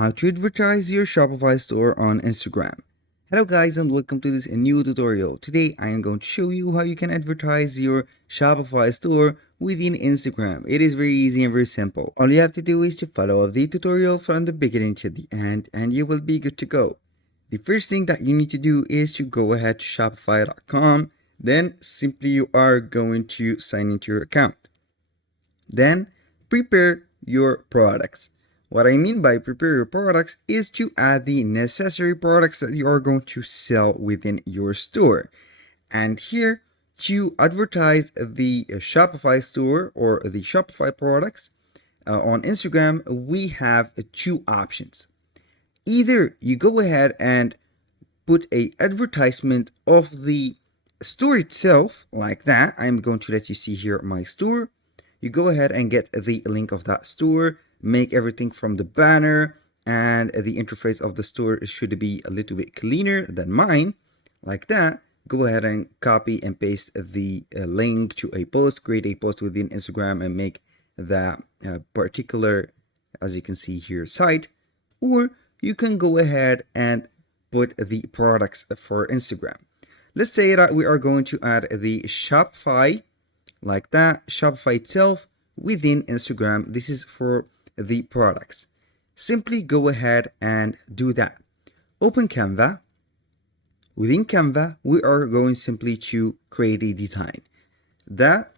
how to advertise your Shopify store on Instagram. Hello guys and welcome to this new tutorial. Today I am going to show you how you can advertise your Shopify store within Instagram. It is very easy and very simple. All you have to do is to follow the tutorial from the beginning to the end and you will be good to go. The first thing that you need to do is to go ahead to shopify.com. Then simply you are going to sign into your account. Then prepare your products. What I mean by prepare your products is to add the necessary products that you are going to sell within your store. And here to advertise the Shopify store or the Shopify products on Instagram, we have two options. Either you go ahead and put a advertisement of the store itself like that. I'm going to let you see here my store. You go ahead and get the link of that store, make everything from the banner, and the interface of the store should be a little bit cleaner than mine, like that. Go ahead and copy and paste the link to a post, create a post within Instagram and make that particular, as you can see here, site. Or you can go ahead and put the products for Instagram. Let's say that we are going to add the Shopify like that, Shopify itself within Instagram. This is for the products. Simply go ahead and do that. Open Canva. Within Canva, we are going simply to create a design. That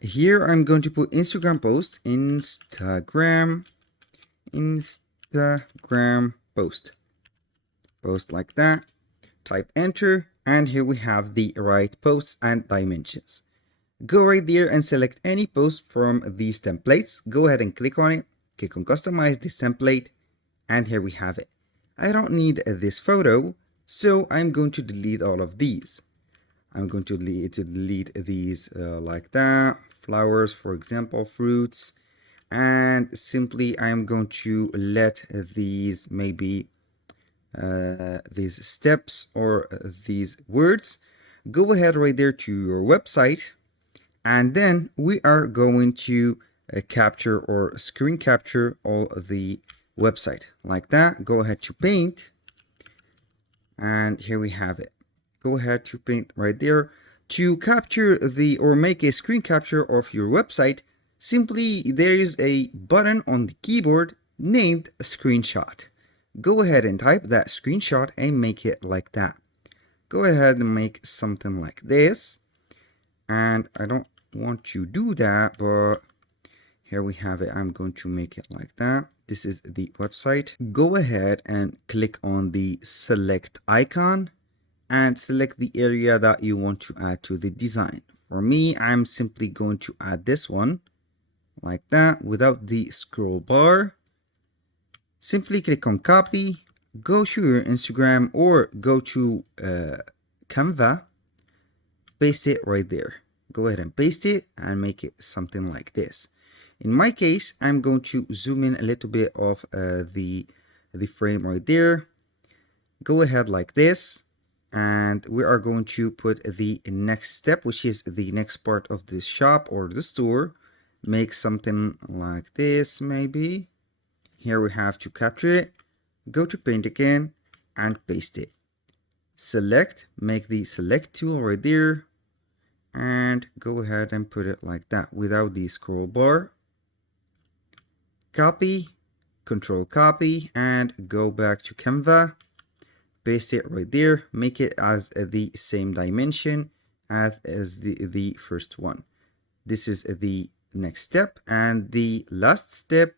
here I'm going to put Instagram post, Instagram post like that. Type enter, and here we have the right posts and dimensions. Go right there and select any post from these templates. Go ahead and click on it. Click on customize this template. And here we have it. I don't need this photo, so I'm going to delete all of these. I'm going to delete these like that. Flowers, for example, fruits. And simply I'm going to let these maybe these steps or these words. Go ahead right there to your website. And then we are going to capture or screen capture all of the website like that. Go ahead to paint. And here we have it. Go ahead to paint right there. To capture the or make a screen capture of your website, simply there is a button on the keyboard named screenshot. Go ahead and type that screenshot and make it like that. Go ahead and make something like this. And I don't want to do that, but here we have it. I'm going to make it like that. This is the website. Go ahead and click on the select icon and select the area that you want to add to the design. For me, I'm simply going to add this one like that without the scroll bar. Simply click on copy, go to your Instagram or go to Canva, paste it right there. Go ahead and paste it and make it something like this. In my case, I'm going to zoom in a little bit of the frame right there. Go ahead like this. And we are going to put the next step, which is the next part of the shop or the store. Make something like this maybe. Here we have to capture it. Go to paint again and paste it. Select, make the select tool right there. And go ahead and put it like that without the scroll bar. Copy, control copy, and go back to Canva. Paste it right there. Make it as the same dimension as the first one. This is the next step. And the last step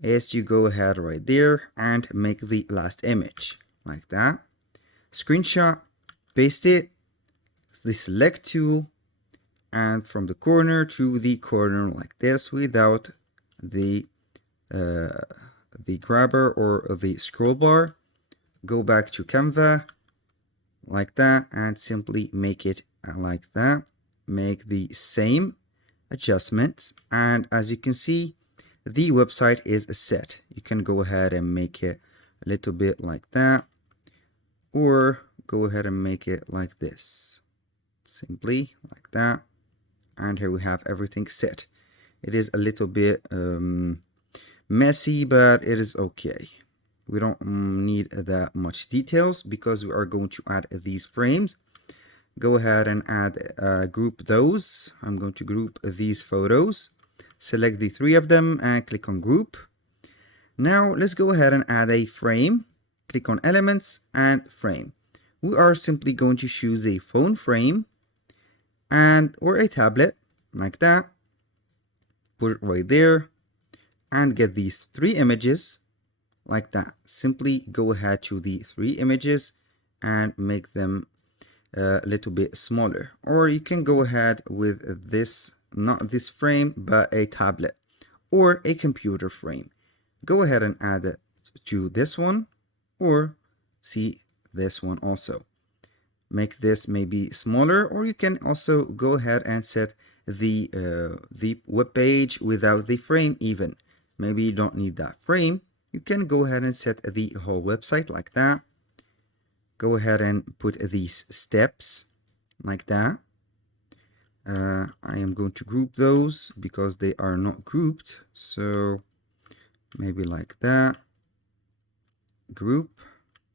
is you go ahead right there and make the last image like that. Screenshot, paste it. The select tool, and from the corner to the corner like this without the grabber or the scroll bar. Go back to Canva like that and simply make it like that. Make the same adjustments, and as you can see, the website is set. You can go ahead and make it a little bit like that, or go ahead and make it like this. Simply like that. And here we have everything set. It is a little bit messy, but it is okay. We don't need that much details because we are going to add these frames. Go ahead and add group those. I'm going to group these photos. Select the 3 of them and click on group. Now let's go ahead and add a frame. Click on elements and frame. We are simply going to choose a phone frame or a tablet like that. Put it right there and get these 3 images like that. Simply go ahead to the 3 images and make them a little bit smaller, or you can go ahead with this, not this frame but a tablet or a computer frame. Go ahead and add it to this one, or see this one also. Make this maybe smaller, or you can also go ahead and set the web page without the frame even. Maybe you don't need that frame. You can go ahead and set the whole website like that. Go ahead and put these steps like that. I am going to group those because they are not grouped. So maybe like that. Group.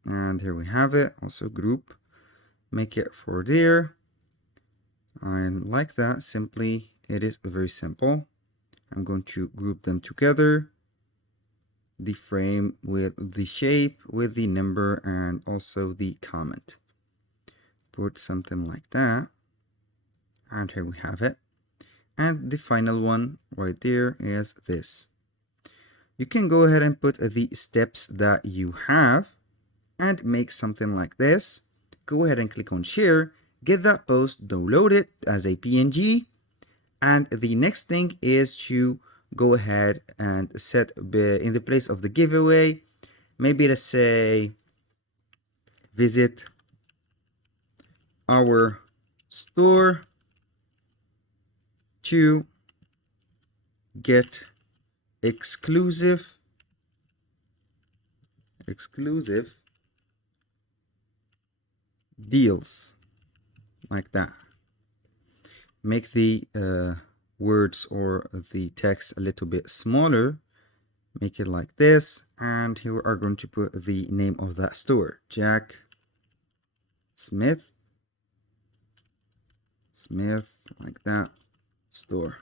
And here we have it. Also group. Make it for there. And like that, simply, it is very simple. I'm going to group them together. The frame with the shape, with the number, and also the comment. Put something like that. And here we have it. And the final one right there is this. You can go ahead and put the steps that you have and make something like this. Go ahead and click on share, get that post, download it as a PNG. And the next thing is to go ahead and set in the place of the giveaway, maybe let's say visit our store to get exclusive deals, like that. Make the words or the text a little bit smaller. Make it like this, and here we are going to put the name of that store, Jack Smith, like that, store,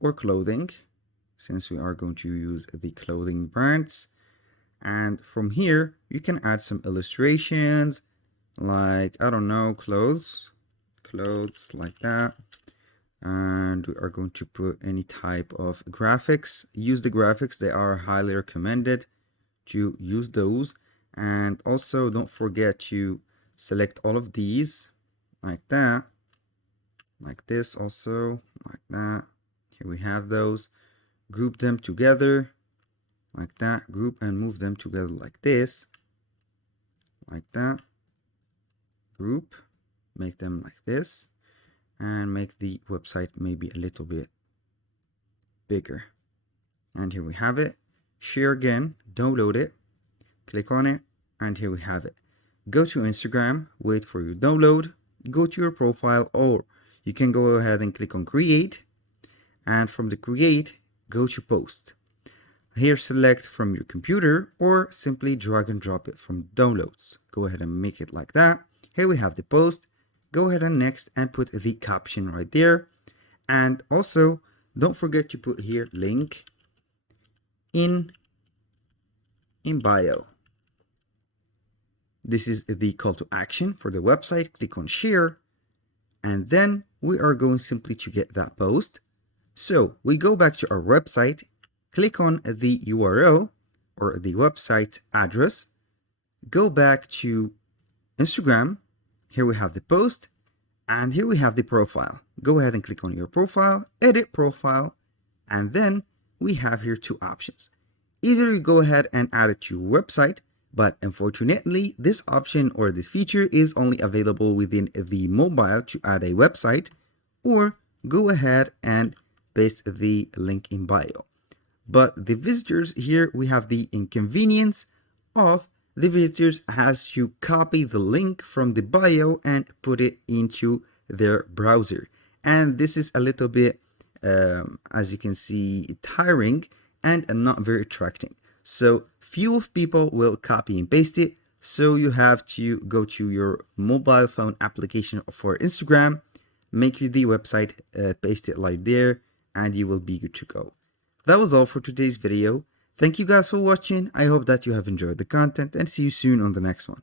or clothing, since we are going to use the clothing brands. And from here you can add some illustrations, like, I don't know, clothes like that. And we are going to put any type of graphics. Use the graphics, they are highly recommended to use those. And also don't forget to select all of these like that, like this, also like that. Here we have those. Group them together like that. Group and move them together like this, like that. Group, make them like this, and make the website maybe a little bit bigger. And here we have it. Share again, download it, click on it, and here we have it. Go to Instagram, wait for your download, go to your profile, or you can go ahead and click on create, and from the create, go to post. Here select from your computer, or simply drag and drop it from downloads. Go ahead and make it like that. Here we have the post. Go ahead and next and put the caption right there. And also don't forget to put here link in bio. This is the call to action for the website. Click on share, and then we are going simply to get that post. So we go back to our website, click on the URL or the website address, go back to Instagram. Here we have the post, and here we have the profile. Go ahead and click on your profile, edit profile, and then we have here 2 options. Either you go ahead and add it to your website, but unfortunately this option or this feature is only available within the mobile to add a website, or go ahead and paste the link in bio. But the visitors, here we have the inconvenience of the visitors has to copy the link from the bio and put it into their browser. And this is a little bit, as you can see, tiring and not very attracting. So few of people will copy and paste it. So you have to go to your mobile phone application for Instagram, make the website, paste it right there, and you will be good to go. That was all for today's video. Thank you guys for watching. I hope that you have enjoyed the content and see you soon on the next one.